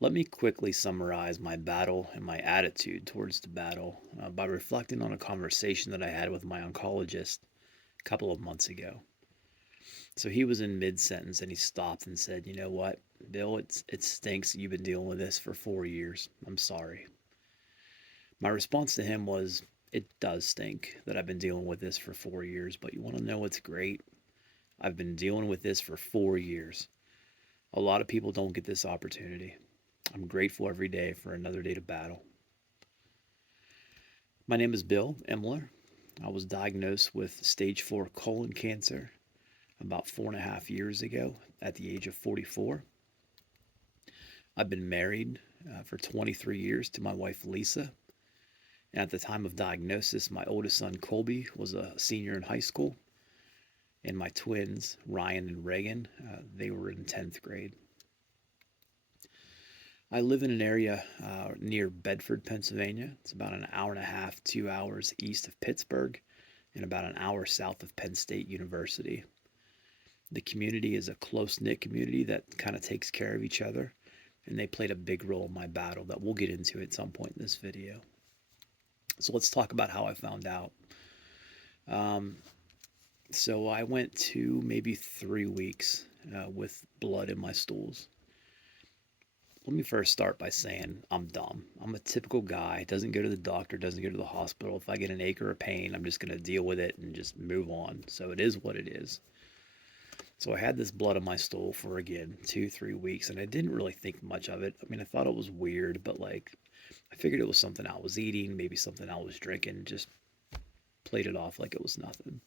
Let me quickly summarize my battle and my attitude towards the battle by reflecting on a conversation that I had with my oncologist a couple of months ago. So he was in mid sentence and he stopped and said, "You know what, Bill, it stinks that you've been dealing with this for 4 years. I'm sorry." My response to him was, "It does stink that I've been dealing with this for 4 years, but you want to know what's great? I've been dealing with this for 4 years. A lot of people don't get this opportunity. I'm grateful every day for another day to battle." My name is Bill Imler. I was diagnosed with stage 4 colon cancer about 4.5 years ago at the age of 44. I've been married for 23 years to my wife Lisa. And at the time of diagnosis, my oldest son Colby was a senior in high school, and my twins Ryan and Reagan, they were in 10th grade. I live in an area near Bedford, Pennsylvania. It's about an hour and a half, 2 hours east of Pittsburgh, and about an hour south of Penn State University. The community is a close knit community that kind of takes care of each other, and they played a big role in my battle that we'll get into at some point in this video. So let's talk about how I found out. Um, so I went to maybe 3 weeks with blood in my stools. Let me first start by saying I'm dumb. I'm a typical guy, doesn't go to the doctor, doesn't go to the hospital. If I get an ache or a pain, I'm just going to deal with it and just move on. So it is what it is. So I had this blood on my stool for, again, 2, 3 weeks, and I didn't really think much of it. I mean, I thought it was weird, but like, I figured it was something I was eating, maybe something I was drinking, just played it off like it was nothing.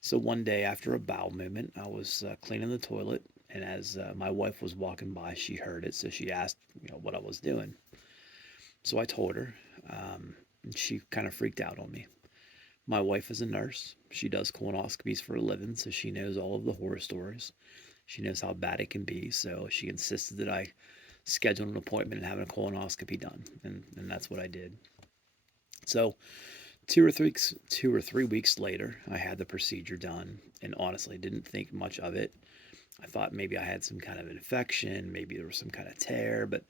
So one day after a bowel movement, I was cleaning the toilet, and as my wife was walking by, she heard it, so she asked, what I was doing. So I told her, and she kind of freaked out on me. My wife is a nurse. She does colonoscopies for a living, so she knows all of the horror stories. She knows how bad it can be, so she insisted that I schedule an appointment and have a colonoscopy done, and that's what I did. So 2 or 3 weeks later, I had the procedure done, and honestly didn't think much of it. I thought maybe I had some kind of infection, maybe there was some kind of tear, but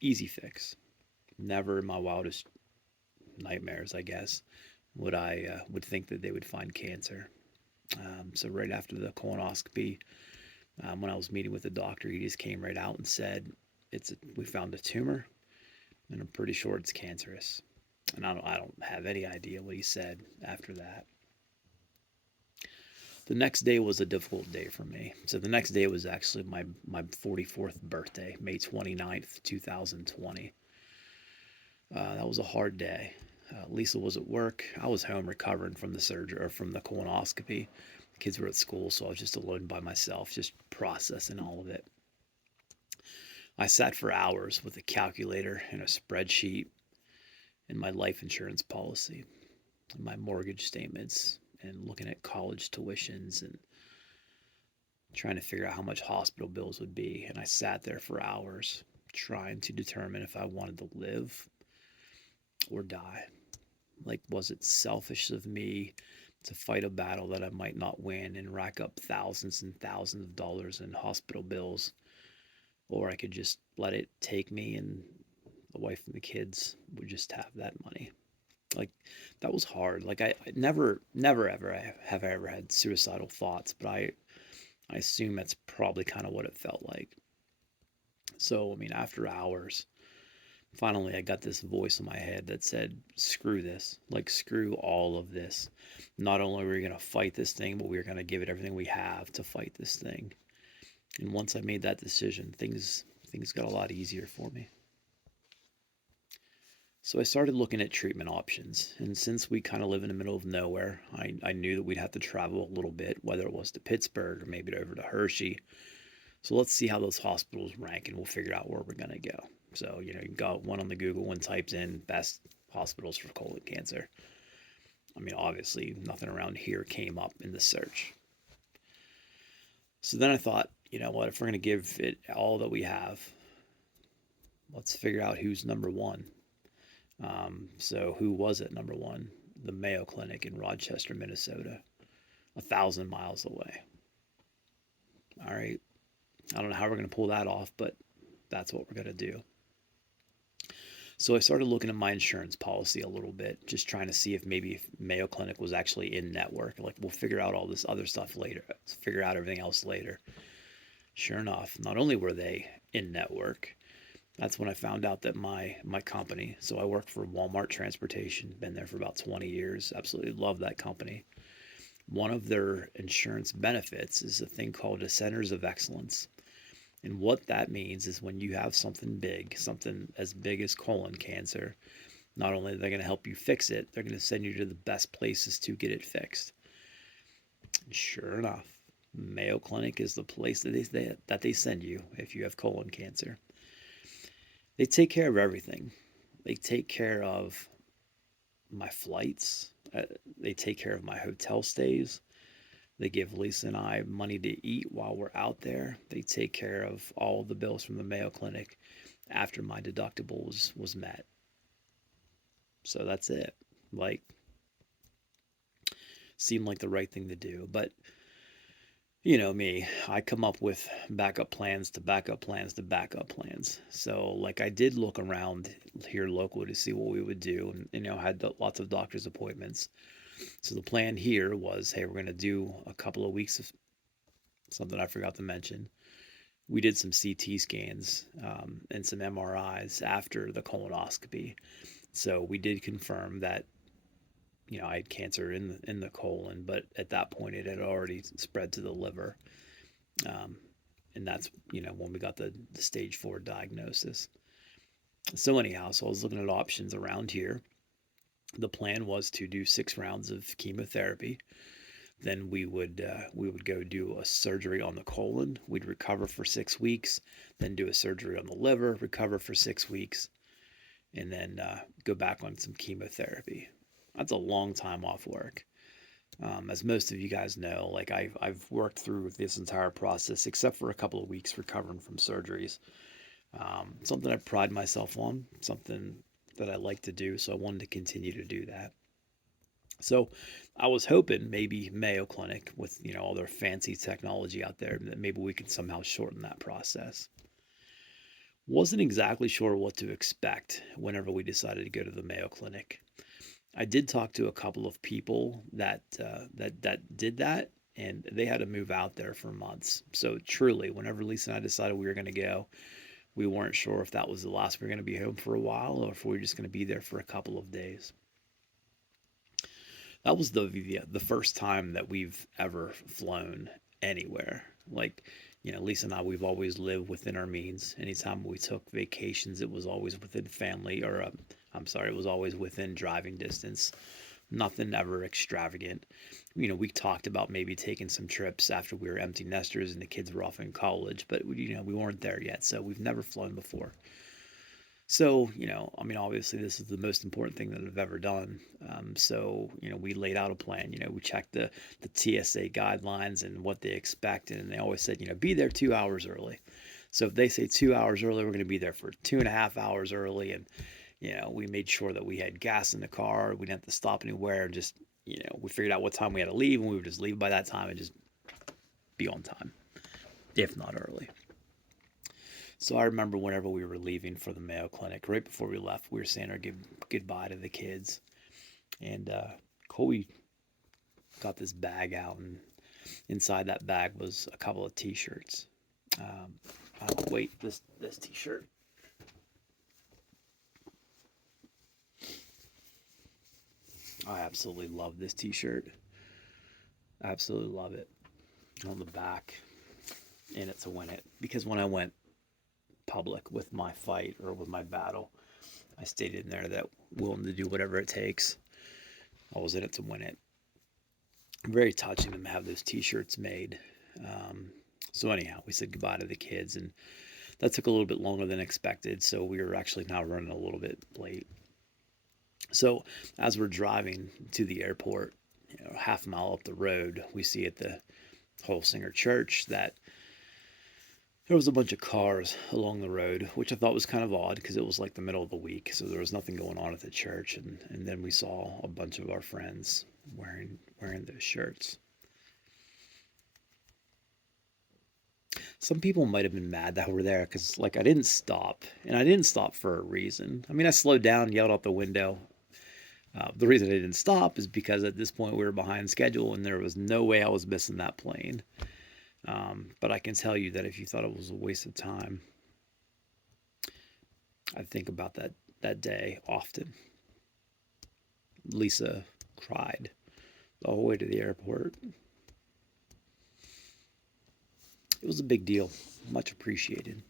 easy fix. Never in my wildest nightmares, I guess, would think that they would find cancer. So right after the colonoscopy, when I was meeting with the doctor, he just came right out and said, "We found a tumor, and I'm pretty sure it's cancerous." And I don't have any idea what he said after that. The next day was a difficult day for me. So the next day was actually my 44th birthday, May 29th, 2020. That was a hard day. Lisa was at work. I was home recovering from the surgery or from the colonoscopy. The kids were at school, so I was just alone by myself, just processing all of it. I sat for hours with a calculator and a spreadsheet and my life insurance policy and my mortgage statements and looking at college tuitions and trying to figure out how much hospital bills would be. And I sat there for hours trying to determine if I wanted to live or die. Like, was it selfish of me to fight a battle that I might not win and rack up thousands and thousands of dollars in hospital bills? Or I could just let it take me and the wife and the kids would just have that money. Like, that was hard. Like, I never ever have I ever had suicidal thoughts, but I assume that's probably kind of what it felt like. So, I mean, after hours, finally I got this voice in my head that said, "Screw this. Like, screw all of this. Not only are we going to fight this thing, but we're going to give it everything we have to fight this thing." And once I made that decision, things got a lot easier for me. So I started looking at treatment options. And since we kind of live in the middle of nowhere, I knew that we'd have to travel a little bit, whether it was to Pittsburgh or maybe over to Hershey. So let's see how those hospitals rank and we'll figure out where we're going to go. So, you got one on the Google and types in best hospitals for colon cancer. I mean, obviously, nothing around here came up in the search. So then I thought, you know what, if we're going to give it all that we have, let's figure out who's number one. So who was it number one? The Mayo Clinic in Rochester, Minnesota, 1,000 miles away. All right. I don't know how we're going to pull that off, but That's what we're going to do. So I started looking at my insurance policy a little bit, just trying to see if maybe Mayo Clinic was actually in network. Like, we'll figure out all this other stuff later, figure out everything else later. Sure enough, not only were they in network, that's when I found out that my company, so I work for Walmart Transportation, been there for about 20 years, absolutely love that company. One of their insurance benefits is a thing called a Centers of Excellence. And what that means is when you have something big, something as big as colon cancer, not only are they going to help you fix it, they're going to send you to the best places to get it fixed. And sure enough, Mayo Clinic is the place that they send you if you have colon cancer. They take care of everything. They take care of my flights. They take care of my hotel stays. They give Lisa and I money to eat while we're out there. They take care of all the bills from the Mayo Clinic after my deductible was met. So that's it. Like, seemed like the right thing to do. But you know me, I come up with backup plans to backup plans to backup plans. So, like, I did look around here locally to see what we would do, and had lots of doctor's appointments. So the plan here was, hey, we're going to do a couple of weeks of something I forgot to mention. We did some CT scans and some MRIs after the colonoscopy. So we did confirm that, I had cancer in the colon, but at that point it had already spread to the liver. Um, and that's, when we got the stage 4 diagnosis. So anyhow, so I was looking at options around here. The plan was to do 6 rounds of chemotherapy. Then we would go do a surgery on the colon. We'd recover for 6 weeks, then do a surgery on the liver, recover for 6 weeks, and then go back on some chemotherapy. That's a long time off work. As most of you guys know, like, I've worked through this entire process except for a couple of weeks recovering from surgeries. Something I pride myself on, something that I like to do, so I wanted to continue to do that. So I was hoping maybe Mayo Clinic, with all their fancy technology out there, that maybe we could somehow shorten that process. Wasn't exactly sure what to expect whenever we decided to go to the Mayo Clinic. I did talk to a couple of people that did that, and they had to move out there for months. So truly, whenever Lisa and I decided we were going to go, we weren't sure if that was the last we were going to be home for a while, or if we were just going to be there for a couple of days. That was the first time that we've ever flown anywhere. Like, Lisa and I, we've always lived within our means. Anytime we took vacations, it was always within family, or it was always within driving distance. Nothing ever extravagant. We talked about maybe taking some trips after we were empty nesters and the kids were off in college, but we weren't there yet, so we've never flown before. So, obviously this is the most important thing that I've ever done. So, we laid out a plan. We checked the TSA guidelines and what they expect, and they always said, be there 2 hours early. So if they say 2 hours early, we're going to be there for 2.5 hours early. And we made sure that we had gas in the car. We didn't have to stop anywhere. And just, we figured out what time we had to leave, and we would just leave by that time and just be on time, if not early. So I remember whenever we were leaving for the Mayo Clinic, right before we left, we were saying our goodbye to the kids. And Chloe got this bag out, and inside that bag was a couple of T-shirts. This T-shirt. I absolutely love this T-shirt. I absolutely love it. On the back, in it to win it. Because when I went public with my fight or with my battle, I stated in there that willing to do whatever it takes. I was in it to win it. Very touching to have those T-shirts made. So anyhow, we said goodbye to the kids, and that took a little bit longer than expected. So we were actually now running a little bit late. So as we're driving to the airport, half a mile up the road, we see at the Holsinger Church that there was a bunch of cars along the road, which I thought was kind of odd because it was like the middle of the week, so there was nothing going on at the church. And then we saw a bunch of our friends wearing those shirts. Some people might have been mad that we're there because, like, I didn't stop, and I didn't stop for a reason. I mean, I slowed down, yelled out the window. The reason I didn't stop is because at this point we were behind schedule, and there was no way I was missing that plane. But I can tell you that if you thought it was a waste of time, I think about that day often. Lisa cried the whole way to the airport. It was a big deal, much appreciated.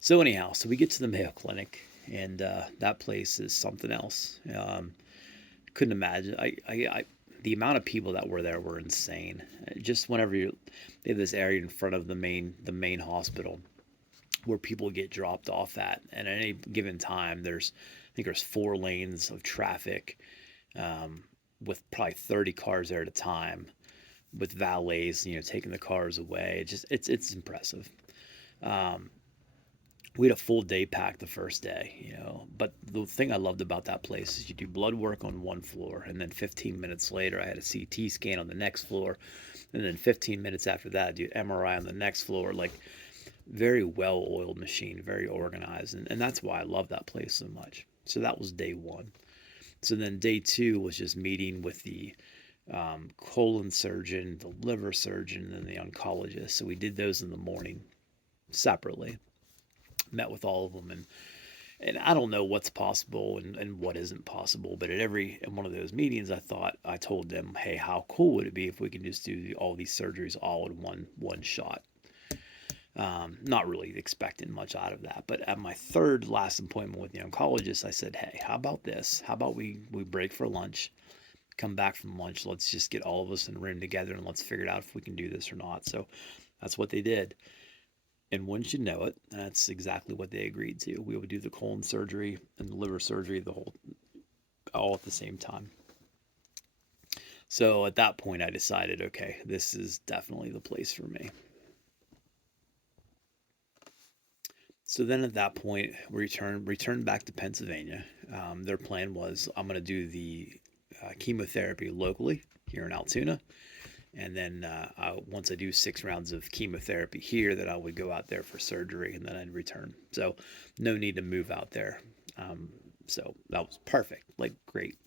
So anyhow, so we get to the Mayo Clinic, and that place is something else. Couldn't imagine. The amount of people that were there were insane. Just whenever they have this area in front of the main hospital where people get dropped off at, and at any given time, I think there's 4 lanes of traffic, with probably 30 cars there at a time, with valets, taking the cars away. It's impressive. Um, we had a full day pack the first day, but the thing I loved about that place is you do blood work on one floor, and then 15 minutes later I had a CT scan on the next floor, and then 15 minutes after that I do MRI on the next floor. Like, very well oiled machine, very organized, and that's why I love that place so much. So that was day 1. So then day 2 was just meeting with the colon surgeon, the liver surgeon, and the oncologist. So we did those in the morning separately, met with all of them, and I don't know what's possible and what isn't possible, but in one of those meetings I told them, hey, how cool would it be if we can just do all these surgeries all in one shot. Not really expecting much out of that, but at my third last appointment with the oncologist, I said, hey, how about this? How about we break for lunch, come back from lunch, let's just get all of us in a room together and let's figure it out if we can do this or not. So that's what they did. And wouldn't you know it, that's exactly what they agreed to. We would do the colon surgery and the liver surgery all at the same time. So at that point I decided, okay, this is definitely the place for me. So then at that point, we returned back to Pennsylvania. Their plan was I'm going to do the chemotherapy locally here in Altoona. And then once I do 6 rounds of chemotherapy here, then I would go out there for surgery, and then I'd return. So no need to move out there. So that was perfect, like great.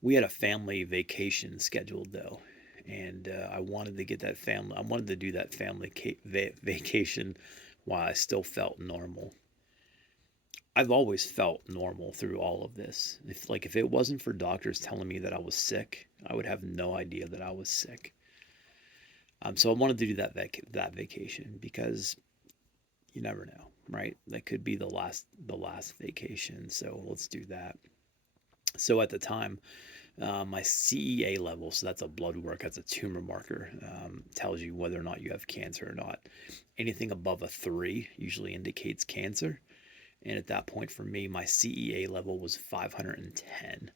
We had a family vacation scheduled though, and I wanted to do that family vacation while I still felt normal. I've always felt normal through all of this. If it wasn't for doctors telling me that I was sick, I would have no idea that I was sick. So I wanted to do that vacation because you never know, right? That could be the last vacation. So let's do that. So at the time, my CEA level, so that's a blood work, that's a tumor marker, tells you whether or not you have cancer or not. Anything above a 3 usually indicates cancer. And at that point for me, my CEA level was 510.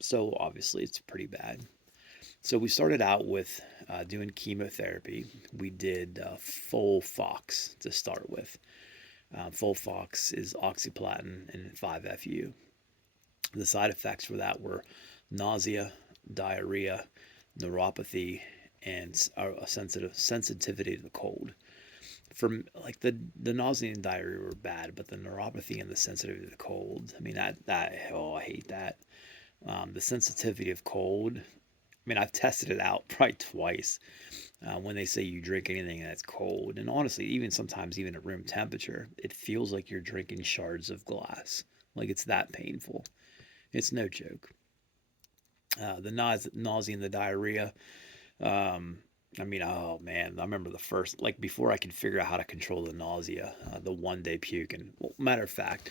So obviously it's pretty bad. So we started out with doing chemotherapy. We did Folfox to start with. Folfox is oxyplatin and 5-FU. The side effects for that were nausea, diarrhea, neuropathy, and a sensitivity to the cold. For like the nausea and diarrhea were bad, but the neuropathy and the sensitivity to the cold, I mean I hate that. The sensitivity of cold, I mean I've tested it out probably twice. When they say you drink anything that's cold, and honestly, sometimes even at room temperature, it feels like you're drinking shards of glass. Like it's that painful. It's no joke. The nausea and the diarrhea. I mean, oh man, I remember the first, like before I could figure out how to control the nausea, the 1 day puke. And well, matter of fact,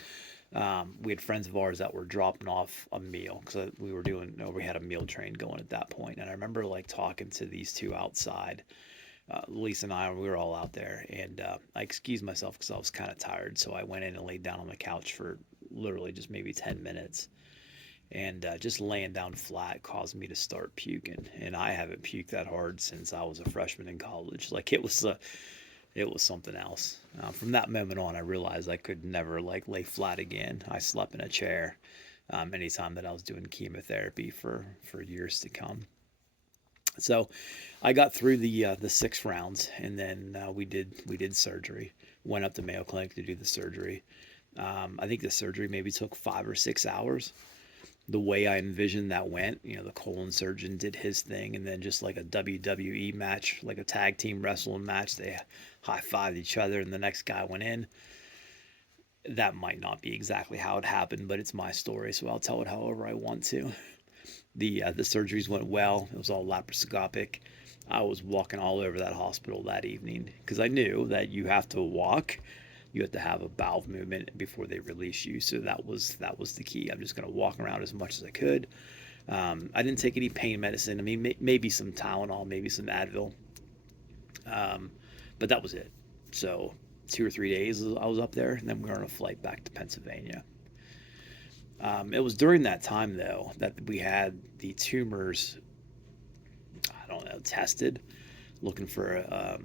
we had friends of ours that were dropping off a meal because we had a meal train going at that point. And I remember like talking to these two outside, Lisa and I, we were all out there, and I excused myself because I was kind of tired. So I went in and laid down on the couch for literally just maybe 10 minutes. And just laying down flat caused me to start puking, and I haven't puked that hard since I was a freshman in college. Like it was something else. From that moment on, I realized I could never like lay flat again. I slept in a chair anytime that I was doing chemotherapy for years to come. So I got through the 6 rounds, and then we did surgery. Went up to Mayo Clinic to do the surgery. I think the surgery maybe took 5 or 6 hours. The way I envisioned that went, the colon surgeon did his thing, and then just like a WWE match, like a tag team wrestling match, they high-fived each other, and the next guy went in. That might not be exactly how it happened, but it's my story, so I'll tell it however I want to. The surgeries went well. It was all laparoscopic. I was walking all over that hospital that evening because I knew that you have to walk. You have to have a bowel movement before they release you. So that was the key. I'm just going to walk around as much as I could. I didn't take any pain medicine. I mean, maybe some Tylenol, maybe some Advil, but that was it. So 2 or 3 days I was up there, and then we were on a flight back to Pennsylvania. It was during that time, though, that we had the tumors, I don't know, tested, looking for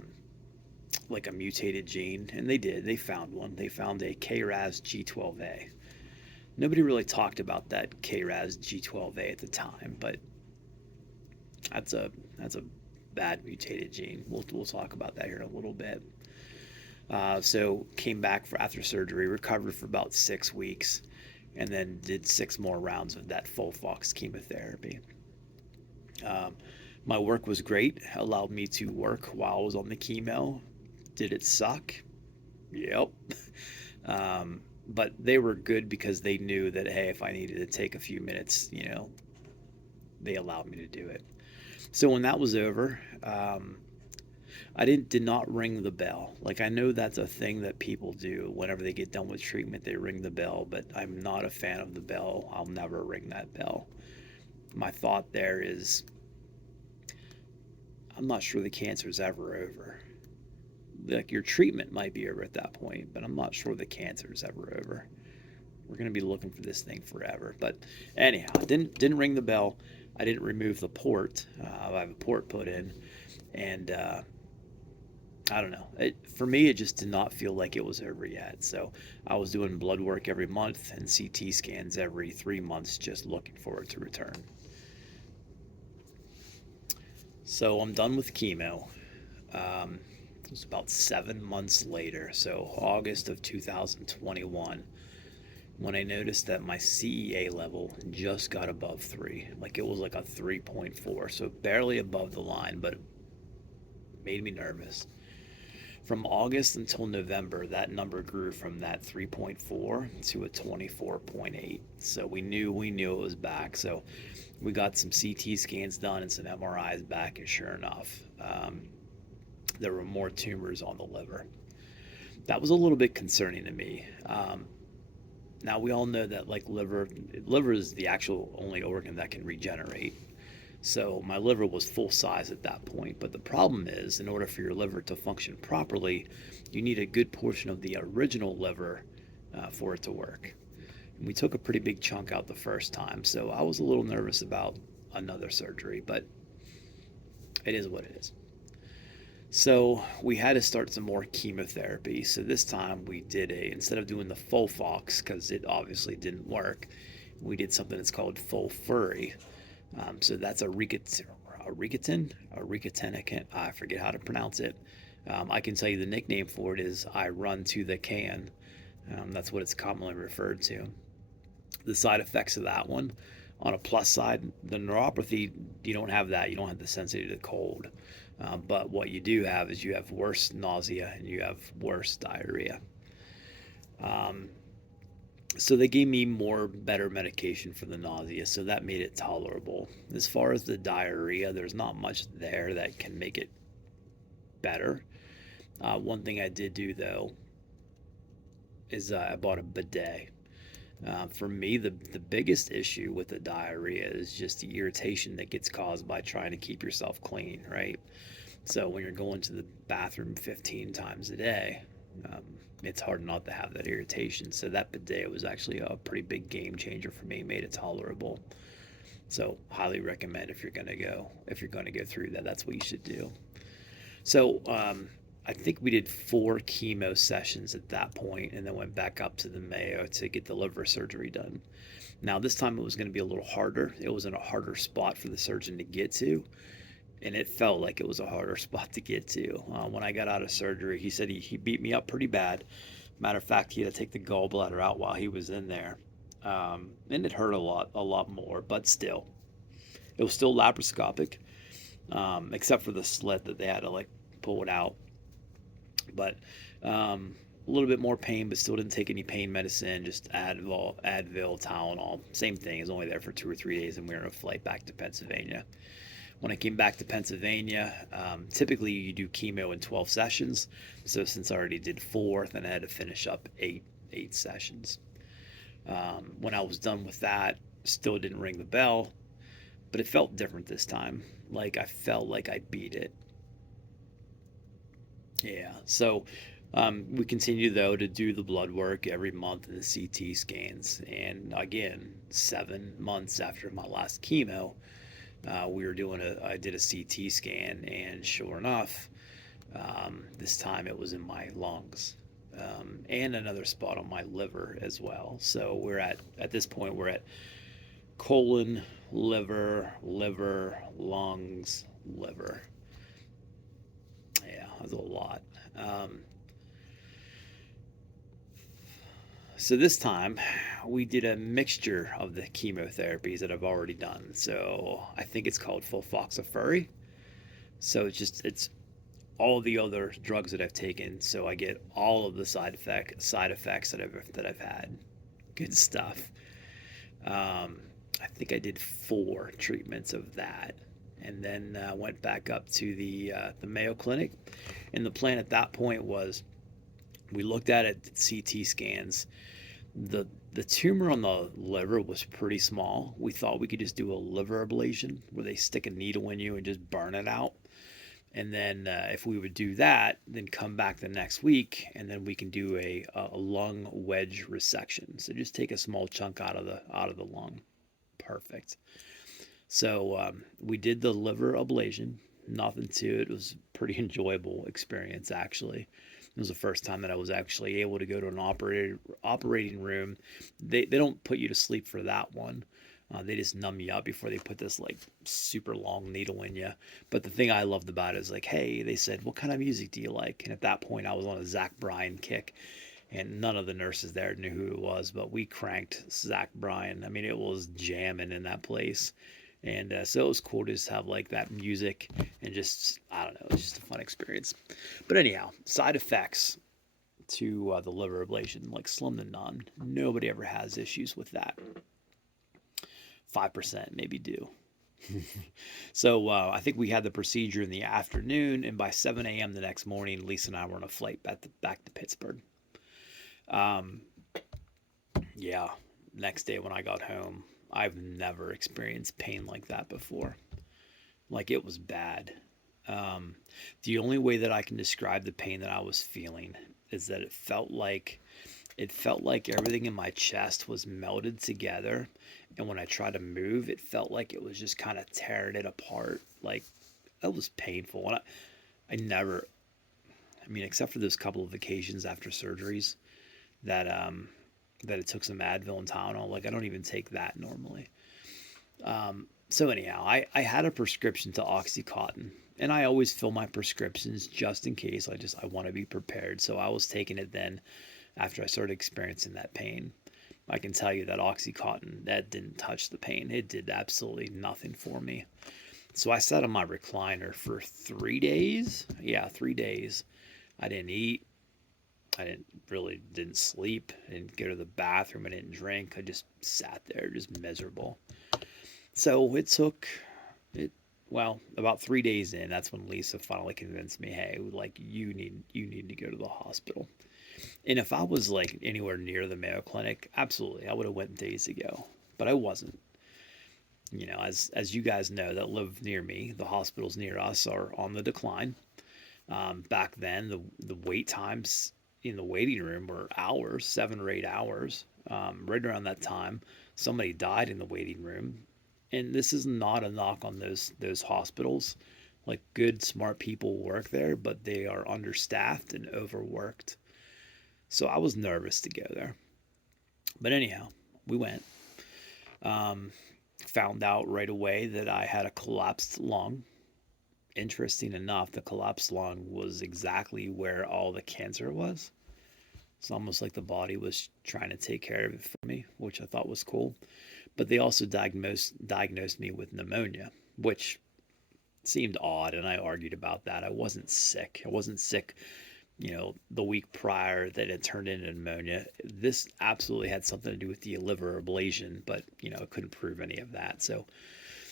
like a mutated gene, and they did. They found one. They found a K-RAS G12A. Nobody really talked about that K-RAS G12A at the time, but that's a bad mutated gene. We'll talk about that here in a little bit. So came back after surgery, recovered for about 6 weeks, and then did 6 more rounds of that Folfox chemotherapy. My work was great, allowed me to work while I was on the chemo. Did it suck? Yep. But they were good because they knew that, hey, if I needed to take a few minutes, they allowed me to do it. So when that was over, I did not ring the bell. Like, I know that's a thing that people do whenever they get done with treatment, they ring the bell, but I'm not a fan of the bell. I'll never ring that bell. My thought there is, I'm not sure the cancer is ever over. Like, your treatment might be over at that point, but I'm not sure the cancer is ever over. We're going to be looking for this thing forever. But anyhow, I didn't ring the bell. I didn't remove the port. I have a port put in, and I don't know. For me, it just did not feel like it was over yet. So I was doing blood work every month and CT scans every 3 months, just looking for it to return. So I'm done with chemo. It was about 7 months later, so August of 2021, when I noticed that my CEA level just got above 3. Like, it was like a 3.4, so barely above the line, but it made me nervous. From August until November, that number grew from that 3.4 to a 24.8. So we knew it was back. So we got some CT scans done and some MRIs back, and sure enough, there were more tumors on the liver. That was a little bit concerning to me. Now, we all know that, like, liver is the actual only organ that can regenerate. So my liver was full size at that point. But the problem is, in order for your liver to function properly, you need a good portion of the original liver for it to work. And we took a pretty big chunk out the first time. So I was a little nervous about another surgery, but it is what it is. So we had to start some more chemotherapy. So this time we did instead of doing the Folfox, because it obviously didn't work, we did something that's called Folfiri. So that's a Ricatin, I forget how to pronounce it. I can tell you the nickname for it is I run to the can. That's what it's commonly referred to. The side effects of that one, on a plus side, the neuropathy, you don't have that. You don't have the sensitivity to cold. But what you do have is you have worse nausea and you have worse diarrhea. So they gave me better medication for the nausea, so that made it tolerable. As far as the diarrhea, there's not much there that can make it better. One thing I did do, though, is I bought a bidet. For me, the biggest issue with the diarrhea is just the irritation that gets caused by trying to keep yourself clean, right? So when you're going to the bathroom 15 times a day, it's hard not to have that irritation. So that bidet was actually a pretty big game changer for me, made it tolerable. So highly recommend if you're going to go through that, that's what you should do. So I think we did 4 chemo sessions at that point, and then went back up to the Mayo to get the liver surgery done. Now, this time it was going to be a little harder. It was in a harder spot for the surgeon to get to. and it felt like it was a harder spot to get to. When I got out of surgery, he said he beat me up pretty bad. Matter of fact, he had to take the gallbladder out while he was in there, and it hurt a lot more. But still, it was still laparoscopic, except for the slit that they had to like pull it out. But a little bit more pain, but still didn't take any pain medicine. Just Advil, Tylenol. Same thing. Is only there for 2 or 3 days, and we were on a flight back to Pennsylvania. When I came back to Pennsylvania, typically you do chemo in 12 sessions. So since I already did 4, then I had to finish up eight sessions. When I was done with that, still didn't ring the bell, but it felt different this time. Like I felt like I beat it. Yeah. So we continue though to do the blood work every month and the CT scans. And again, 7 months after my last chemo, I did a CT scan, and sure enough, this time it was in my lungs, and another spot on my liver as well. So at this point, we're at colon, liver, lungs, liver. Yeah, that's a lot. Um, So this time we did a mixture of the chemotherapies that I've already done. So I think it's called Folfoxiferi. So it's all the other drugs that I've taken. So I get all of the side effects that I've had. Good stuff. I think I did 4 treatments of that, and then went back up to the Mayo Clinic. And the plan at that point was we looked at it, CT scans. The tumor on the liver was pretty small. We thought we could just do a liver ablation where they stick a needle in you and just burn it out. And then if we would do that, then come back the next week, and then we can do a lung wedge resection. So just take a small chunk out of the lung. Perfect. So we did the liver ablation. Nothing to it. It was a pretty enjoyable experience, actually. It was the first time that I was actually able to go to an operating room. They don't put you to sleep for that one. They just numb you up before they put this like super long needle in you. But the thing I loved about it is like, hey, they said, what kind of music do you like? And at that point, I was on a Zach Bryan kick, and none of the nurses there knew who it was, but we cranked Zach Bryan. I mean, it was jamming in that place. And so it was cool to just have like that music and just, I don't know, it was just a fun experience. But anyhow, side effects to the liver ablation, like slim to none. Nobody ever has issues with that. 5% maybe do. So I think we had the procedure in the afternoon, and by 7 a.m. the next morning, Lisa and I were on a flight back to Pittsburgh. Um, yeah, next day when I got home, I've never experienced pain like that before. Like it was bad. Um, the only way that I can describe the pain that I was feeling is that it felt like everything in my chest was melted together, and when I tried to move, it felt like it was just kind of tearing it apart. Like that was painful, and I never, I mean, except for those couple of occasions after surgeries that it took some Advil and Tylenol. Like I don't even take that normally. So anyhow, I had a prescription to Oxycontin, and I always fill my prescriptions just in case. I want to be prepared. So I was taking it then after I started experiencing that pain. I can tell you that Oxycontin, that didn't touch the pain. It did absolutely nothing for me. So I sat on my recliner for 3 days. Yeah, 3 days. I didn't eat. I didn't sleep. I didn't go to the bathroom. I didn't drink. I just sat there, just miserable. So it took it well, about 3 days in, that's when Lisa finally convinced me, hey, like you need to go to the hospital. And if I was like anywhere near the Mayo Clinic, absolutely, I would have went days ago. But I wasn't. As you guys know that live near me, the hospitals near us are on the decline. Back then, the wait times in the waiting room were hours, 7 or 8 hours. Right around that time, somebody died in the waiting room. And this is not a knock on those hospitals. Like good, smart people work there, but they are understaffed and overworked. So I was nervous to go there. But anyhow, we went. Um, Found out right away that I had a collapsed lung. interesting enough, the collapsed lung was exactly where all the cancer was. It's almost like the body was trying to take care of it for me, which I thought was cool. But they also diagnosed me with pneumonia, which seemed odd, and I argued about that. I wasn't sick. I wasn't sick, the week prior that it turned into pneumonia. This absolutely had something to do with the liver ablation, but I couldn't prove any of that. So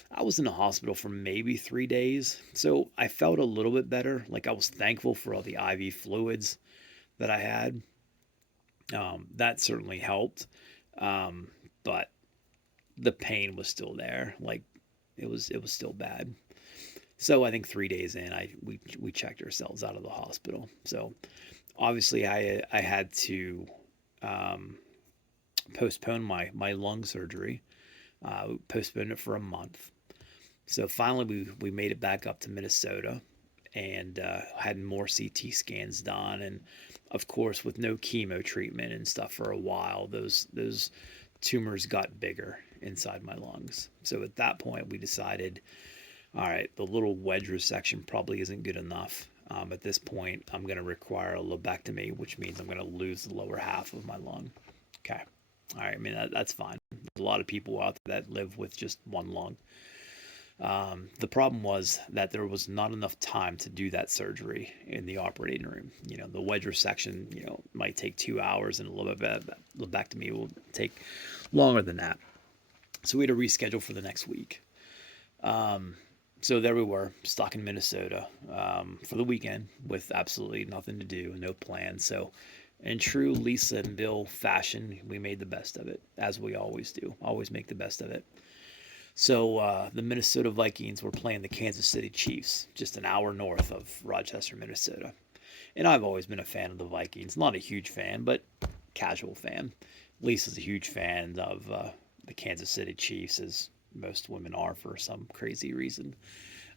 I was in the hospital for maybe 3 days. So I felt a little bit better. Like, I was thankful for all the IV fluids that I had. That certainly helped. But the pain was still there. Like, it was still bad. So I think 3 days in, we checked ourselves out of the hospital. So obviously I had to postpone my lung surgery. Postponed it for a month. So finally we made it back up to Minnesota, and had more CT scans done, and of course, with no chemo treatment and stuff for a while, those tumors got bigger inside my lungs. So at that point, we decided, all right, the little wedge resection probably isn't good enough. At this point, I'm going to require a lobectomy, which means I'm going to lose the lower half of my lung. Okay. All right. I mean, that's fine. There's a lot of people out there that live with just one lung. The problem was that there was not enough time to do that surgery in the operating room. The wedge resection, might take 2 hours, and a lobectomy will take longer than that. So we had to reschedule for the next week. So there we were, stuck in Minnesota for the weekend with absolutely nothing to do, no plan. So in true Lisa and Bill fashion, we made the best of it, as we always do. Always make the best of it. So the Minnesota Vikings were playing the Kansas City Chiefs, just an hour north of Rochester, Minnesota. And I've always been a fan of the Vikings. Not a huge fan, but casual fan. Lisa's a huge fan of the Kansas City Chiefs, as most women are for some crazy reason.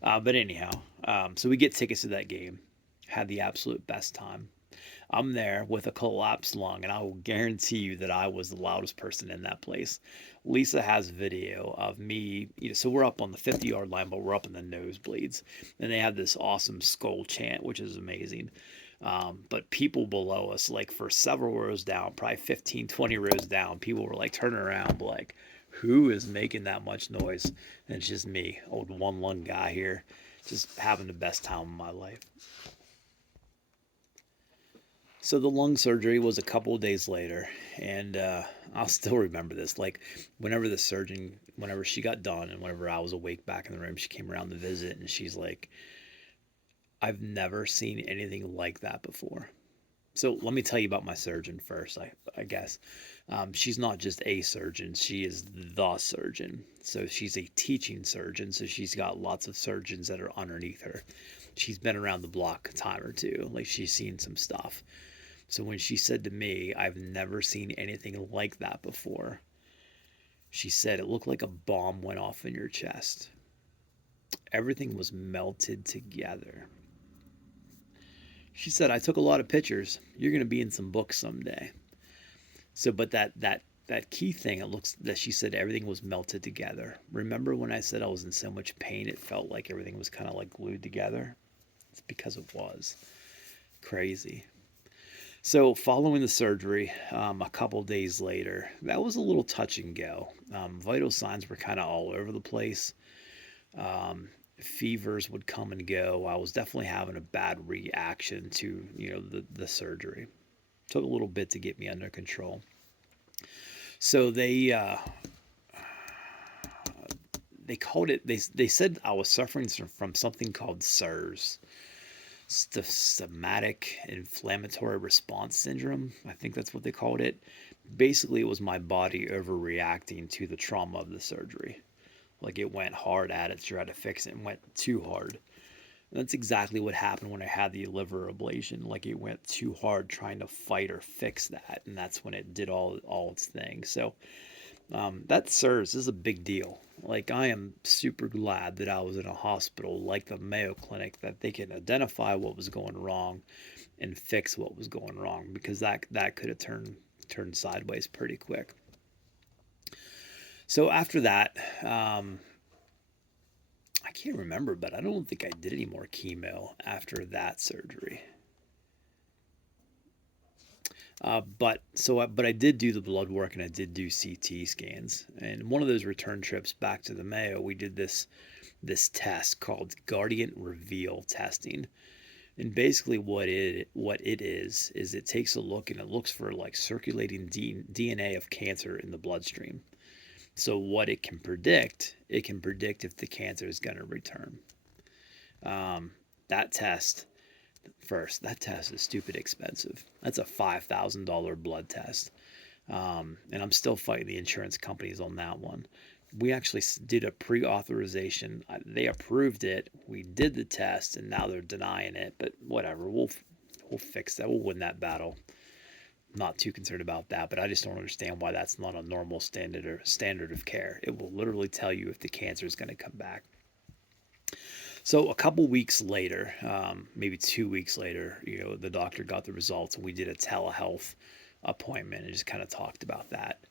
But anyhow, so we get tickets to that game. Had the absolute best time. I'm there with a collapsed lung, and I will guarantee you that I was the loudest person in that place. Lisa has video of me, so we're up on the 50-yard line, but we're up in the nosebleeds. And they have this awesome skull chant, which is amazing. But people below us, like for several rows down, probably 15, 20 rows down, people were like turning around, like, who is making that much noise? And it's just me, old one lung guy here, just having the best time of my life. So the lung surgery was a couple of days later, and I'll still remember this. Like, whenever she got done, and whenever I was awake back in the room, she came around to visit, and she's like, "I've never seen anything like that before." So let me tell you about my surgeon first, I guess. She's not just a surgeon, she is the surgeon. So she's a teaching surgeon, so she's got lots of surgeons that are underneath her. She's been around the block a time or two, like she's seen some stuff. So when she said to me, "I've never seen anything like that before," she said it looked like a bomb went off in your chest. Everything was melted together. She said, "I took a lot of pictures. You're going to be in some books someday." So, but that key thing, it looks that she said everything was melted together. Remember when I said I was in so much pain, it felt like everything was kind of like glued together? It's because it was. Crazy. So following the surgery, a couple days later, that was a little touch and go. Vital signs were kind of all over the place. Fevers would come and go. I was definitely having a bad reaction to the surgery. Took a little bit to get me under control. So they called it. They said I was suffering from something called SIRS, systematic inflammatory response syndrome. I think that's what they called it. Basically, it was my body overreacting to the trauma of the surgery. Like, it went hard at it to try to fix it and went too hard. And that's exactly what happened when I had the liver ablation. Like, it went too hard trying to fight or fix that, and that's when it did all its thing. So that SIRS is a big deal. Like, I am super glad that I was in a hospital like the Mayo Clinic, that they can identify what was going wrong and fix what was going wrong, because that could have turned sideways pretty quick. So after that, I can't remember, but I don't think I did any more chemo after that surgery. But I did do the blood work and I did do CT scans. And one of those return trips back to the Mayo, we did this test called Guardian Reveal testing. And basically, what it is it takes a look and it looks for like circulating DNA of cancer in the bloodstream. So what it can predict if the cancer is going to return. Um, that test that test is stupid expensive. That's a $5,000 blood test. And I'm still fighting the insurance companies on that one. We actually did a pre-authorization. They approved it. We did the test, and now they're denying it. But whatever, we'll fix that. We'll win that battle. Not too concerned about that, but I just don't understand why that's not a normal standard of care. It will literally tell you if the cancer is going to come back. So a couple weeks later, maybe 2 weeks later, the doctor got the results, and we did a telehealth appointment and just kind of talked about that.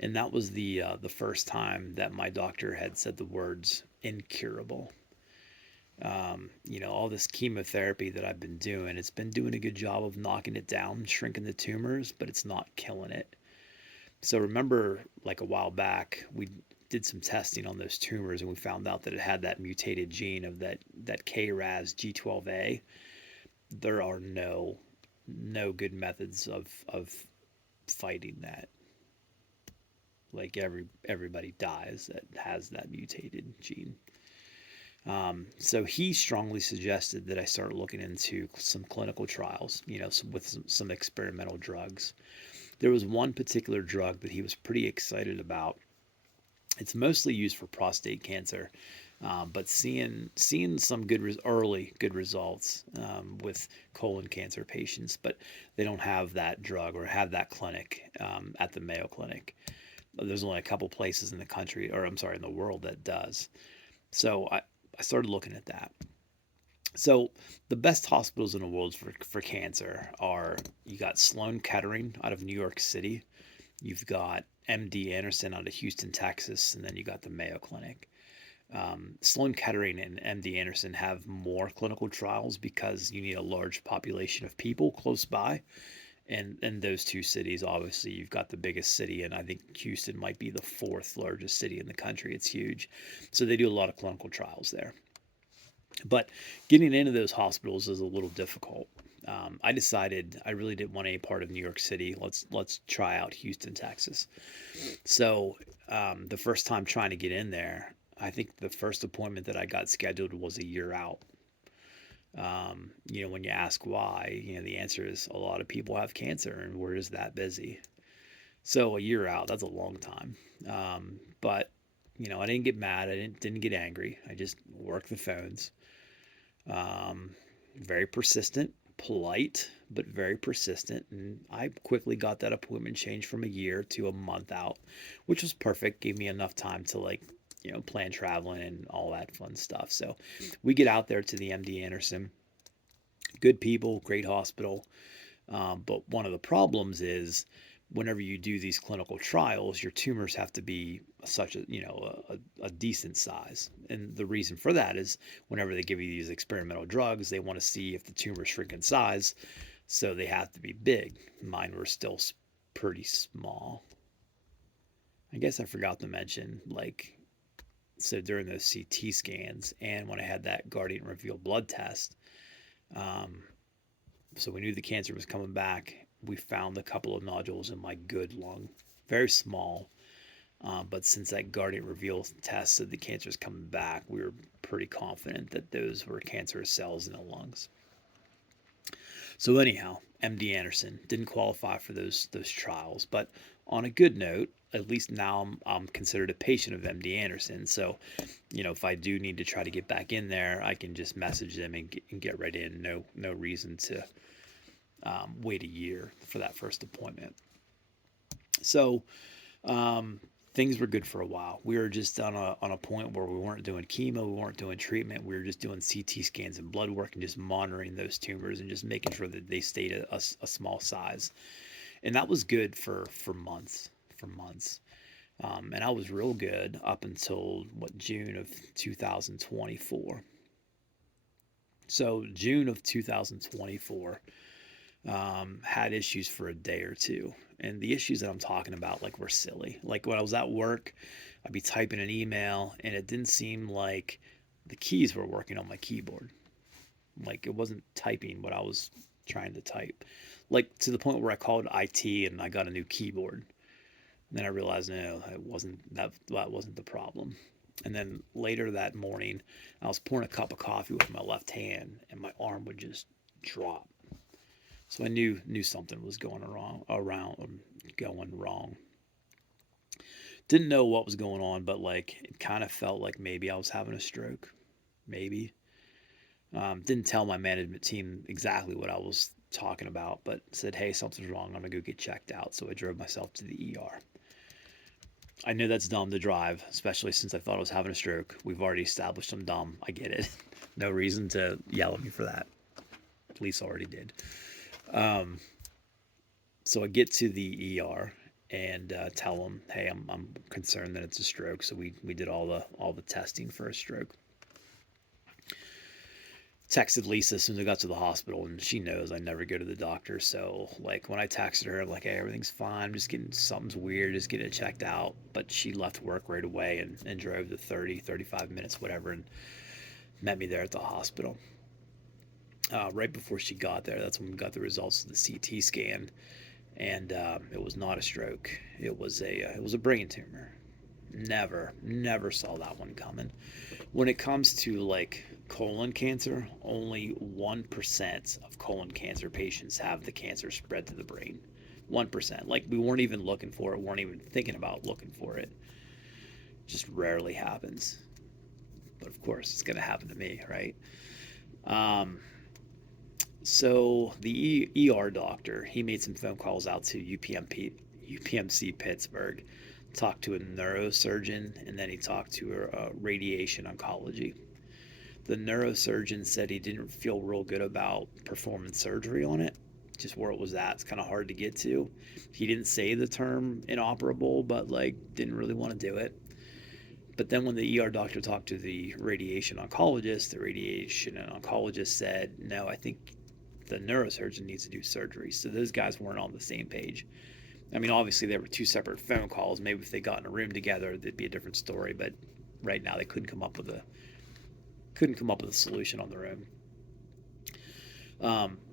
And that was the first time that my doctor had said the words incurable. All this chemotherapy that I've been doing, it's been doing a good job of knocking it down, shrinking the tumors, but it's not killing it. So remember, like a while back, we did some testing on those tumors and we found out that it had that mutated gene of that K-RAS G12A. There are no good methods of fighting that. Like everybody dies that has that mutated gene. So he strongly suggested that I start looking into some clinical trials, with some experimental drugs. There was one particular drug that he was pretty excited about. It's mostly used for prostate cancer, but seeing some early good results with colon cancer patients, but they don't have that drug or have that clinic at the Mayo Clinic. There's only a couple places in the country, or I'm sorry, in the world that does. So I started looking at that. So the best hospitals in the world for cancer are, you got Sloan Kettering out of New York City, you've got MD Anderson out of Houston, Texas, and then you got the Mayo Clinic. Sloan Kettering and MD Anderson have more clinical trials because you need a large population of people close by. And in those two cities, obviously, you've got the biggest city, and I think Houston might be the fourth largest city in the country. It's huge. So they do a lot of clinical trials there. But getting into those hospitals is a little difficult. I decided I really didn't want any part of New York City. Let's try out Houston, Texas. So the first time trying to get in there, I think the first appointment that I got scheduled was a year out. When you ask why, the answer is a lot of people have cancer and we're just that busy. So a year out, that's a long time. But I didn't get mad. I didn't get angry. I just worked the phones. Very persistent, polite, but very persistent. And I quickly got that appointment changed from a year to a month out, which was perfect. Gave me enough time to plan traveling and all that fun stuff. So we get out there to the MD Anderson. Good people, great hospital. But one of the problems is whenever you do these clinical trials, your tumors have to be such a decent size. And the reason for that is whenever they give you these experimental drugs, they want to see if the tumors shrink in size. So they have to be big. Mine were still pretty small. I guess I forgot to mention, so during those CT scans and when I had that Guardian Reveal blood test, so we knew the cancer was coming back. We found a couple of nodules in my good lung, very small. But since that Guardian Reveal test said the cancer is coming back, we were pretty confident that those were cancerous cells in the lungs. So anyhow, MD Anderson didn't qualify for those trials. But on a good note, at least now I'm considered a patient of MD Anderson. So, if I do need to try to get back in there, I can just message them and get right in. No reason to wait a year for that first appointment. So things were good for a while. We were just on a point where we weren't doing chemo, we weren't doing treatment. We were just doing CT scans and blood work and just monitoring those tumors and just making sure that they stayed a small size. And that was good for months. And I was real good up until June of 2024. So June of 2024, had issues for a day or two. And the issues that I'm talking about, like, were silly. Like, when I was at work, I'd be typing an email and it didn't seem like the keys were working on my keyboard. Like, it wasn't typing what I was trying to type. Like, to the point where I called IT and I got a new keyboard. And then I realized, no, that wasn't the problem. And then later that morning, I was pouring a cup of coffee with my left hand and my arm would just drop. So I knew something was going wrong. Didn't know what was going on, but like, it kind of felt like maybe I was having a stroke. Maybe. Didn't tell my management team exactly what I was talking about, but said, hey, something's wrong. I'm gonna go get checked out. So I drove myself to the ER. I knew that's dumb to drive, especially since I thought I was having a stroke. We've already established I'm dumb. I get it. No reason to yell at me for that. Police already did. So I get to the ER and tell them, hey, I'm concerned that it's a stroke. So we did all the testing for a stroke. Texted Lisa as soon as I got to the hospital, and she knows I never go to the doctor. So like, when I texted her, I'm like, hey, everything's fine. I'm just getting, something's weird. Just getting it checked out. But she left work right away and drove the 35 minutes, whatever, and met me there at the hospital. Right before she got there, that's when we got the results of the CT scan, and it was not a stroke. It was a brain tumor. Never saw that one coming. When it comes to like colon cancer, only 1% of colon cancer patients have the cancer spread to the brain. 1%. Like, we weren't even looking for it, weren't even thinking about looking for it. Just rarely happens. But of course, it's going to happen to me, right? So the ER doctor, he made some phone calls out to UPMC Pittsburgh, talked to a neurosurgeon, and then he talked to a radiation oncology. The neurosurgeon said he didn't feel real good about performing surgery on it, just where it was at. It's kind of hard to get to. He didn't say the term inoperable, but like, didn't really want to do it. But then when the ER doctor talked to the radiation oncologist, the radiation oncologist said, no, I think the neurosurgeon needs to do surgery. So those guys weren't on the same page. I mean, obviously there were two separate phone calls. Maybe if they got in a room together, it'd be a different story. But right now they couldn't come up with a solution on their own.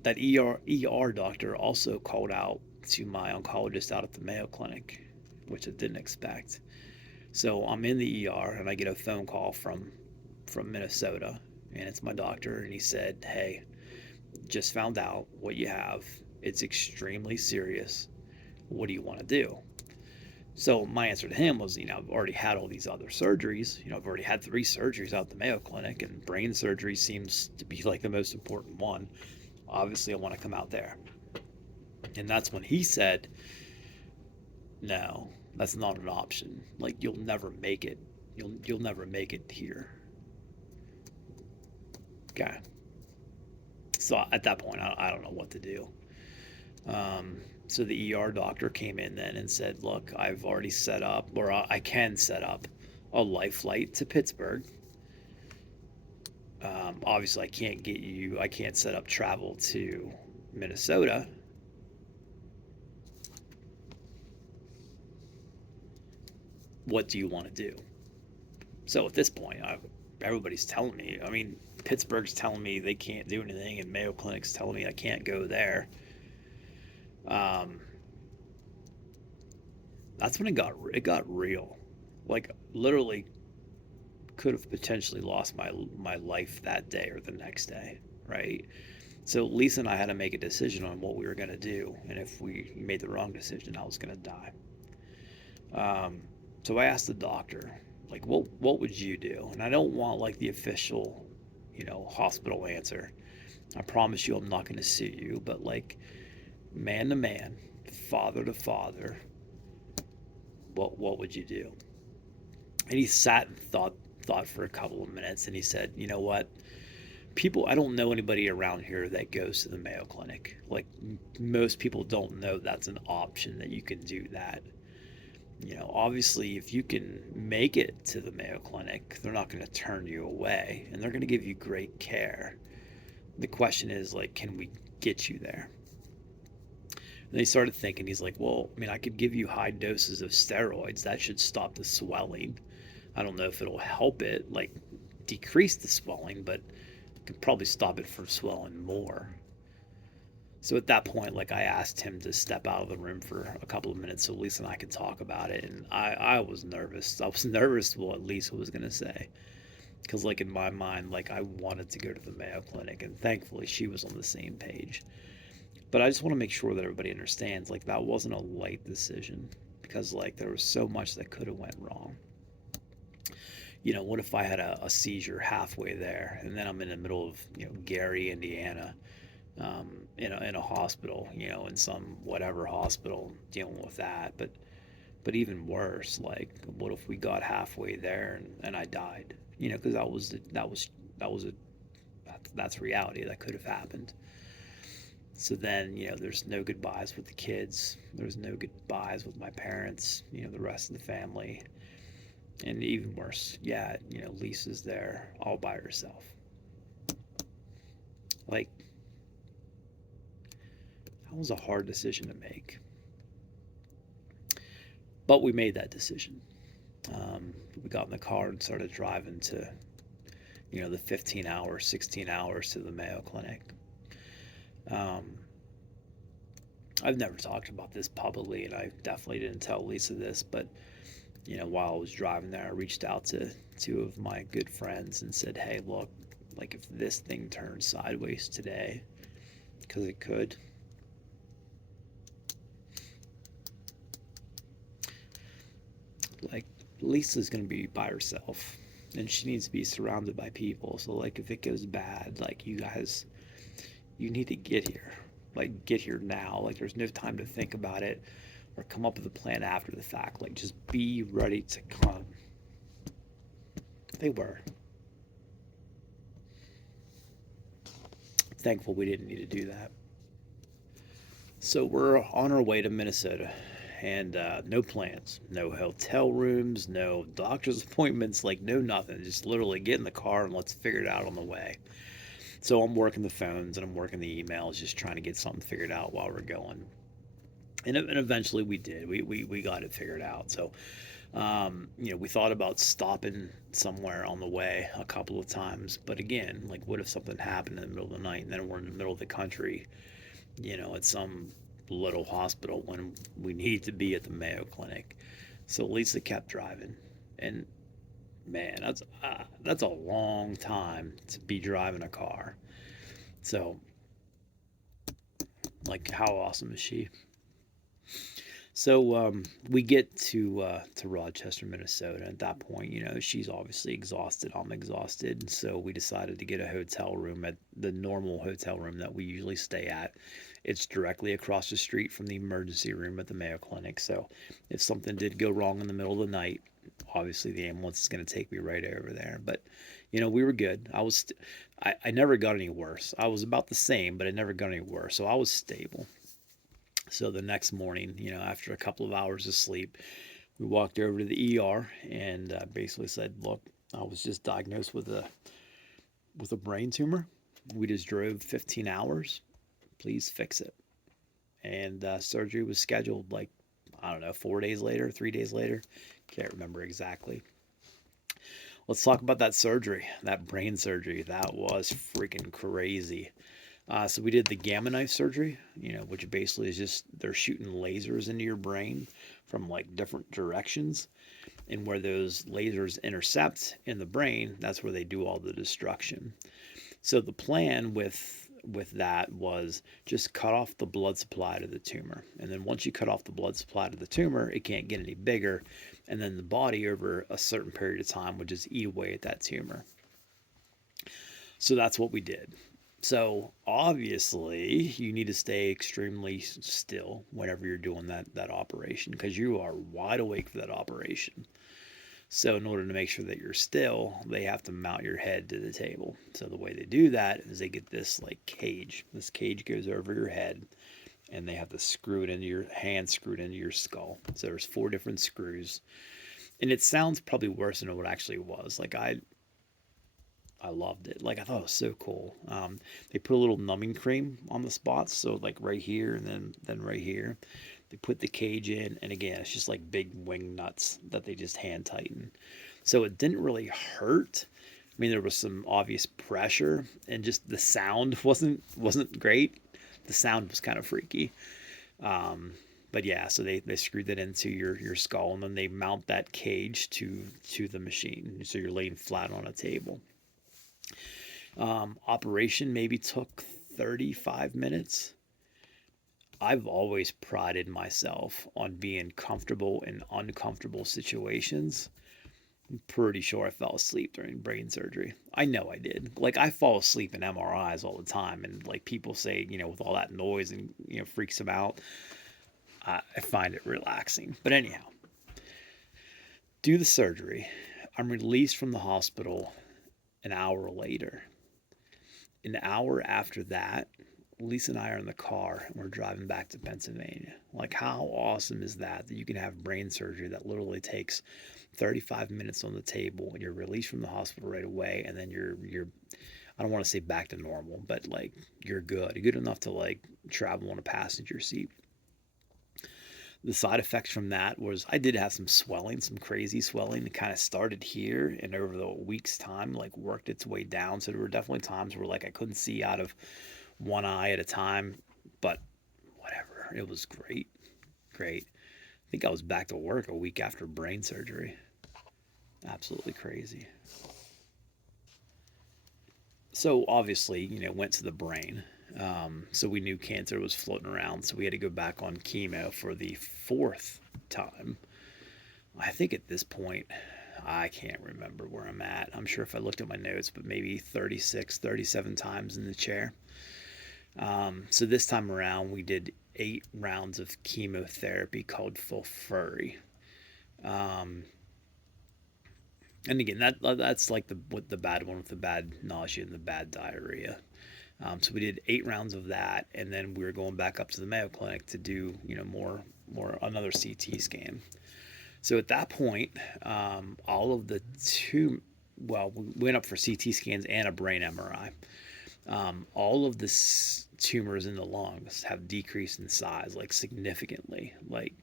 That ER doctor also called out to my oncologist out at the Mayo Clinic, which I didn't expect. So I'm in the ER and I get a phone call from Minnesota, and it's my doctor, and he said, hey, just found out what you have. It's extremely serious. What do you want to do? So my answer to him was, I've already had all these other surgeries. I've already had 3 surgeries out at the Mayo Clinic, and brain surgery seems to be like the most important one. Obviously, I want to come out there. And that's when he said, no, that's not an option. Like, you'll never make it. You'll never make it here. Okay. So at that point, I don't know what to do. So the ER doctor came in then and said, look, I've already set up, or I can set up a life flight to Pittsburgh. Obviously, I can't set up travel to Minnesota. What do you want to do? So at this point, everybody's telling me, Pittsburgh's telling me they can't do anything, and Mayo Clinic's telling me I can't go there. That's when it got real. Like, literally could have potentially lost my life that day or the next day, right? So Lisa and I had to make a decision on what we were going to do, and if we made the wrong decision, I was going to die. So I asked the doctor, like, what would you do? And I don't want like the official, hospital answer. I promise you I'm not going to sue you, but like, man to man, father to father, what would you do? And he sat and thought for a couple of minutes, and he said, you know what? I don't know anybody around here that goes to the Mayo Clinic. Like, most people don't know that's an option, that you can do that. Obviously, if you can make it to the Mayo Clinic, they're not going to turn you away and they're going to give you great care. The question is, like, can we get you there? And he started thinking, he's like, well, I mean, I could give you high doses of steroids. That should stop the swelling. I don't know if it'll help it, like decrease the swelling, but it could probably stop it from swelling more. So at that point, like, I asked him to step out of the room for a couple of minutes so Lisa and I could talk about it. And I was nervous. I was nervous what Lisa was going to say. Because, like, in my mind, like, I wanted to go to the Mayo Clinic. And thankfully, she was on the same page. But I just want to make sure that everybody understands, like, that wasn't a light decision. Because, like, there was so much that could have went wrong. What if I had a seizure halfway there, and then I'm in the middle of, Gary, Indiana, in a hospital, in some whatever hospital dealing with that. But even worse, like, what if we got halfway there and I died? Because that's reality that could have happened. So then, there's no goodbyes with the kids. There's no goodbyes with my parents, the rest of the family. And even worse, yeah, Lisa's there all by herself. Like, that was a hard decision to make. But we made that decision. We got in the car and started driving to, the 15 hours, 16 hours to the Mayo Clinic. I've never talked about this publicly, and I definitely didn't tell Lisa this, but while I was driving there, I reached out to two of my good friends and said, hey, look, like, if this thing turns sideways today, because it could, like, Lisa's going to be by herself and she needs to be surrounded by people. So, like, if it goes bad, like, you guys, you need to get here. Like, get here now. Like, there's no time to think about it or come up with a plan after the fact. Like, just be ready to come. They were. Thankful we didn't need to do that. So we're on our way to Minnesota, and no plans, no hotel rooms, no doctor's appointments, like, no nothing. Just literally get in the car and let's figure it out on the way. So I'm working the phones and I'm working the emails, just trying to get something figured out while we're going. And eventually we did. We got it figured out. So, we thought about stopping somewhere on the way a couple of times. But again, like, what if something happened in the middle of the night and then we're in the middle of the country, at some little hospital when we need to be at the Mayo Clinic? So Lisa kept driving. And man, that's a long time to be driving a car. So, like, how awesome is she? So we get to Rochester, Minnesota. At that point, she's obviously exhausted. I'm exhausted, and so we decided to get a hotel room at the normal hotel room that we usually stay at. It's directly across the street from the emergency room at the Mayo Clinic. So if something did go wrong in the middle of the night, obviously the ambulance is going to take me right over there. But we were good. I never got any worse. I was about the same, but I never got any worse. So I was stable. So the next morning, after a couple of hours of sleep, we walked over to the ER and basically said, look, I was just diagnosed with a brain tumor. We just drove 15 hours. Please fix it. And surgery was scheduled, like, I don't know, 4 days later, 3 days later. Can't remember exactly. Let's talk about that surgery, that brain surgery. That was freaking crazy. So we did the gamma knife surgery, which basically is just they're shooting lasers into your brain from, like, different directions. And where those lasers intercept in the brain, that's where they do all the destruction. So the plan with that was just cut off the blood supply to the tumor. And then once you cut off the blood supply to the tumor, it can't get any bigger. And then the body over a certain period of time would just eat away at that tumor. So that's what we did. So obviously you need to stay extremely still whenever you're doing that operation, because you are wide awake for that operation. So in order to make sure that you're still, they have to mount your head to the table. So the way they do that is they get this, like, cage. This cage goes over your head, and they have to screw it into your hand, screwed into your skull. So there's 4 different screws, and it sounds probably worse than what it actually was. Like I loved it. Like I thought it was so cool. They put a little numbing cream on the spots, so like right here and then right here. They put the cage in, and again, it's just like big wing nuts that they just hand tighten. So it didn't really hurt. I mean, there was some obvious pressure, and just the sound wasn't great. The sound was kind of freaky. But yeah, so they screwed that into your skull, and then they mount that cage to the machine, so you're laying flat on a table. Operation maybe took 35 minutes. I've always prided myself on being comfortable in uncomfortable situations. I'm pretty sure I fell asleep during brain surgery. I know I did. Like I fall asleep in MRIs all the time, and like people say, with all that noise and freaks them out. I find it relaxing. But anyhow, do the surgery. I'm released from the hospital an hour later. An hour after that, Lisa and I are in the car and we're driving back to Pennsylvania. Like, how awesome is that you can have brain surgery that literally takes 35 minutes on the table, and you're released from the hospital right away, and then you're I don't want to say back to normal, but like you're good enough to like travel on a passenger seat. The side effects from that was I did have some swelling, some crazy swelling. It kind of started here, and over the week's time, like worked its way down. So there were definitely times where like I couldn't see out of one eye at a time, but whatever. It was great. Great. I think I was back to work a week after brain surgery. Absolutely crazy. So obviously, went to the brain. So we knew cancer was floating around, so we had to go back on chemo for the 4th time. I think at this point, I can't remember where I'm at. I'm sure if I looked at my notes, but maybe 36, 37 times in the chair. So this time around, we did 8 rounds of chemotherapy called Folfiri. And again, that's like the bad one with the bad nausea and the bad diarrhea. So we did 8 rounds of that, and then we were going back up to the Mayo Clinic to do more another CT scan. So at that point, all of the we went up for CT scans and a brain MRI. All of the tumors in the lungs have decreased in size, like significantly, like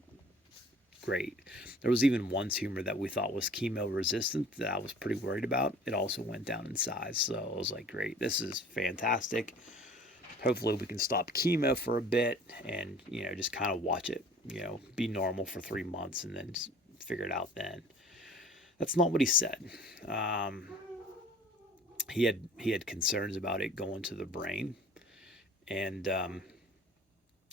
great. There was even one tumor that we thought was chemo resistant that I was pretty worried about. It also went down in size. So I was like, great, this is fantastic. Hopefully we can stop chemo for a bit and, just kind of watch it, be normal for 3 months and then just figure it out then. That's not what he said. He had concerns about it going to the brain, and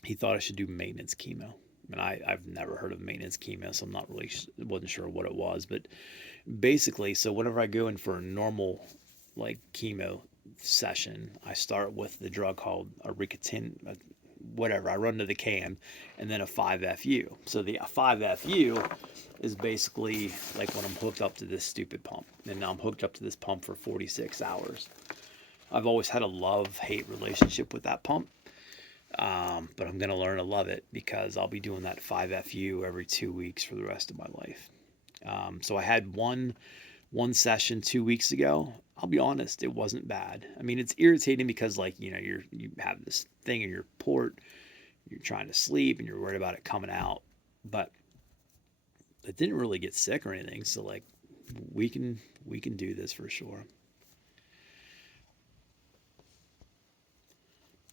he thought I should do maintenance chemo. And I've never heard of maintenance chemo, so I'm not really wasn't sure what it was. But basically, so whenever I go in for a normal like chemo session, I start with the drug called Aricatin, whatever. I run to the can, and then a 5FU. So the 5FU is basically like when I'm hooked up to this stupid pump, and now I'm hooked up to this pump for 46 hours. I've always had a love-hate relationship with that pump. But I'm going to learn to love it because I'll be doing that 5FU every 2 weeks for the rest of my life. So I had one session 2 weeks ago. I'll be honest, it wasn't bad. I mean, it's irritating because like, you have this thing in your port, you're trying to sleep and you're worried about it coming out, but it didn't really get sick or anything. So like we can do this for sure.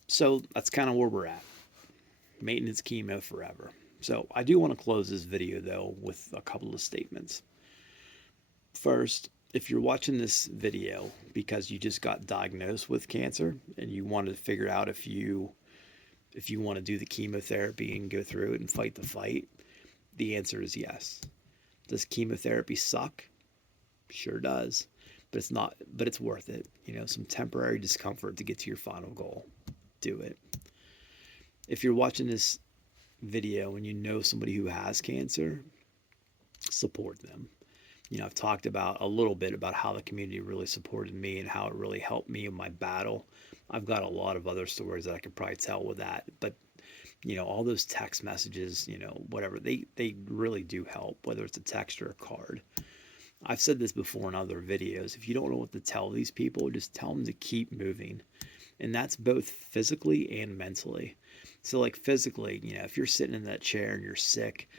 So that's kind of where we're at. Maintenance chemo forever. So I do want to close this video though with a couple of statements. First, if you're watching this video because you just got diagnosed with cancer and you want to figure out if you want to do the chemotherapy and go through it and fight the fight, the answer is yes. Does chemotherapy suck? Sure does. But it's worth it. Some temporary discomfort to get to your final goal. Do it. If you're watching this video and you know somebody who has cancer, support them. I've talked about a little bit about how the community really supported me and how it really helped me in my battle. I've got a lot of other stories that I could probably tell with that, but all those text messages, whatever, they really do help, whether it's a text or a card. I've said this before in other videos. If you don't know what to tell these people, just tell them to keep moving. And that's both physically and mentally. So like physically, if you're sitting in that chair and you're sick,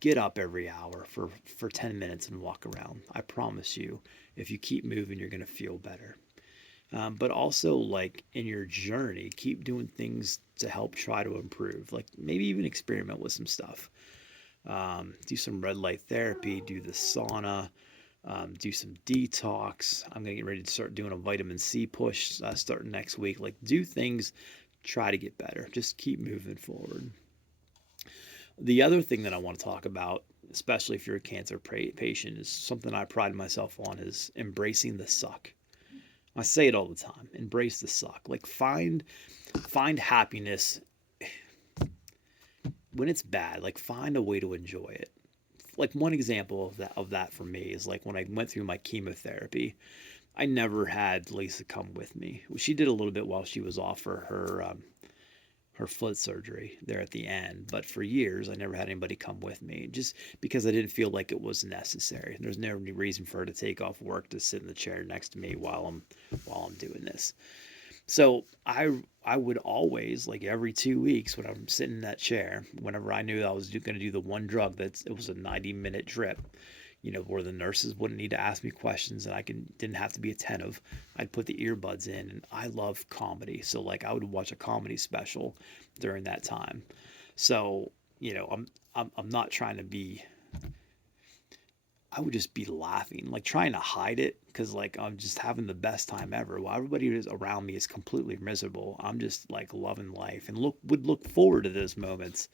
get up every hour for 10 minutes and walk around. I promise you, if you keep moving, you're going to feel better. But also, like in your journey, keep doing things to help try to improve. Like maybe even experiment with some stuff. Do some red light therapy, do the sauna, do some detox. I'm going to get ready to start doing a vitamin C push starting next week. Like do things, try to get better. Just keep moving forward. The other thing that I want to talk about, especially if you're a cancer patient, is something I pride myself on, is embracing the suck. I say it all the time. Embrace the suck. Like find happiness when it's bad. Like find a way to enjoy it. Like one example of that for me is like when I went through my chemotherapy. I never had Lisa come with me. She did a little bit while she was off for her foot surgery there at the end, but for years I never had anybody come with me, just because I didn't feel like it was necessary. There's never any reason for her to take off work to sit in the chair next to me while I'm doing this. So I would always, like every 2 weeks when I'm sitting in that chair, whenever I knew I was going to do the one drug it was a 90-minute drip, where the nurses wouldn't need to ask me questions and didn't have to be attentive. I'd put the earbuds in, and I love comedy. So like I would watch a comedy special during that time. So, I'm not trying to be, I would just be laughing, like trying to hide it because like I'm just having the best time ever. While everybody is around me is completely miserable, I'm just like loving life and would look forward to those moments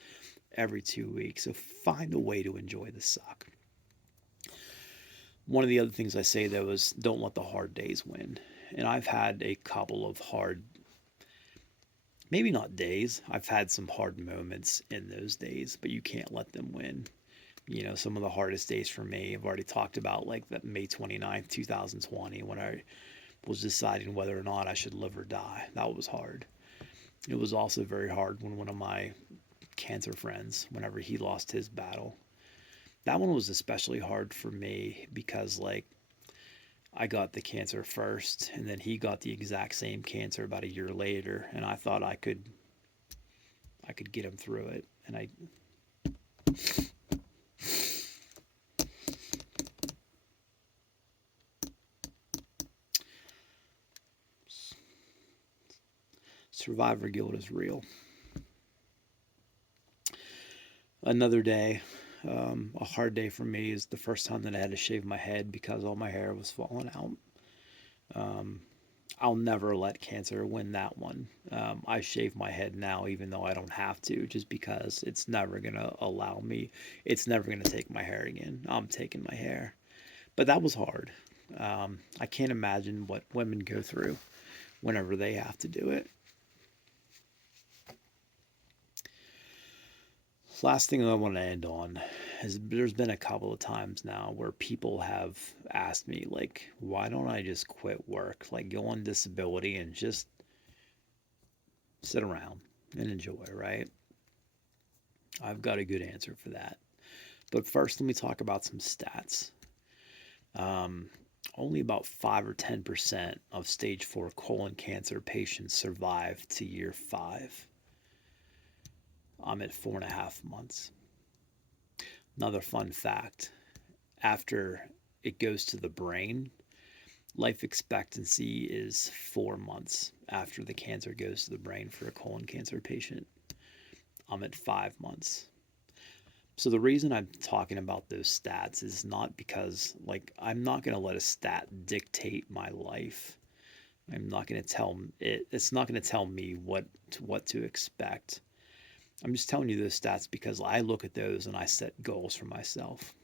every 2 weeks. So find a way to enjoy the suck. One of the other things I say though is don't let the hard days win. And I've had a couple of hard, maybe not days, I've had some hard moments in those days, but you can't let them win. Some of the hardest days for me, I've already talked about, like that May 29th, 2020, when I was deciding whether or not I should live or die. That was hard. It was also very hard when one of my cancer friends, whenever he lost his battle. That one was especially hard for me because like I got the cancer first and then he got the exact same cancer about a year later, and I thought I could get him through it, and I survivor guilt is real. Another day, a hard day for me is the first time that I had to shave my head because all my hair was falling out. I'll never let cancer win that one. I shave my head now even though I don't have to, just because it's never going to allow me. It's never going to take my hair again. I'm taking my hair. But that was hard. I can't imagine what women go through whenever they have to do it. Last thing I want to end on is there's been a couple of times now where people have asked me, like, why don't I just quit work? Like, go on disability and just sit around and enjoy, right? I've got a good answer for that. But first, let me talk about some stats. Only about 5 or 10% of stage 4 colon cancer patients survive to year 5. I'm at 4.5 months. Another fun fact, after it goes to the brain, life expectancy is 4 months after the cancer goes to the brain for a colon cancer patient. I'm at 5 months. So the reason I'm talking about those stats is not because, like, I'm not going to let a stat dictate my life. I'm not going to tell it, it's not going to tell me what to expect. I'm just telling you those stats because I look at those and I set goals for myself.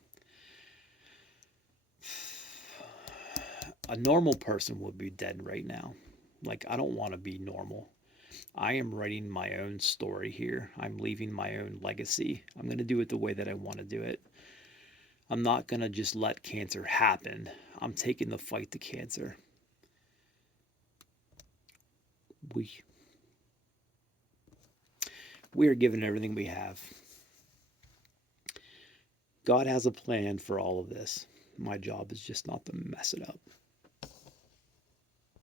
A normal person would be dead right now. Like, I don't want to be normal. I am writing my own story here. I'm leaving my own legacy. I'm going to do it the way that I want to do it. I'm not going to just let cancer happen. I'm taking the fight to cancer. We are given everything we have. God has a plan for all of this. My job is just not to mess it up.